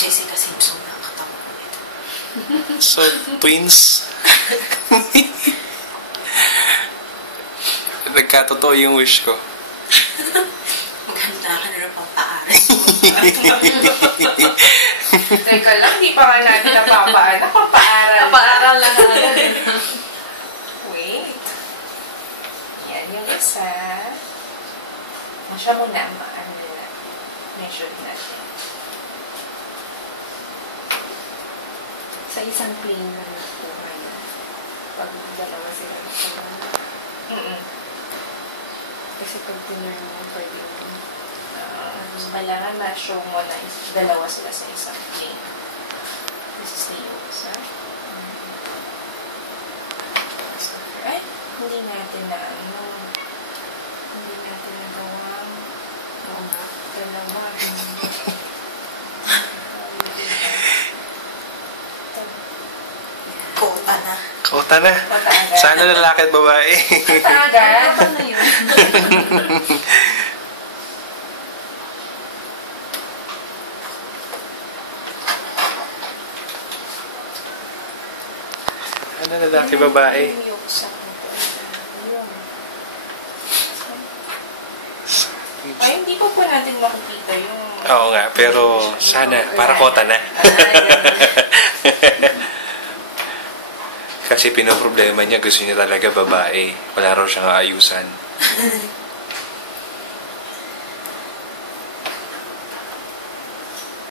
Jessica Simpson na ang katawan ko ito. So, twins. Nagkatotoo yung wish ko. Maganda ka na ng pampaaral. Teka lang, di pa nga natin napapaaral. Napaaral lang natin. Wait. Yan yung isa. Masya muna, ano na. Measure natin. Sa isang plane na nakuha na. Pag dalawa sila nakuha. Kasi pag tinurn mo, pwede yung Kailangan ma-show mo na dalawa sila sa isang plane. This is the yolks, ha? Ay, hindi natin na hindi natin nagawa. Oo nga. Dalawa. Kota na. Kota na. Sana lalaki at babae. Agad? Ano na yun? Ano lalaki, babae? Yung yolks sa ay, hindi pa po natin makikita yung... Oo nga, pero sana, para kota na. Kasi pinoproblema niya, gusto niya talaga babae. Wala raw siyang aayusan.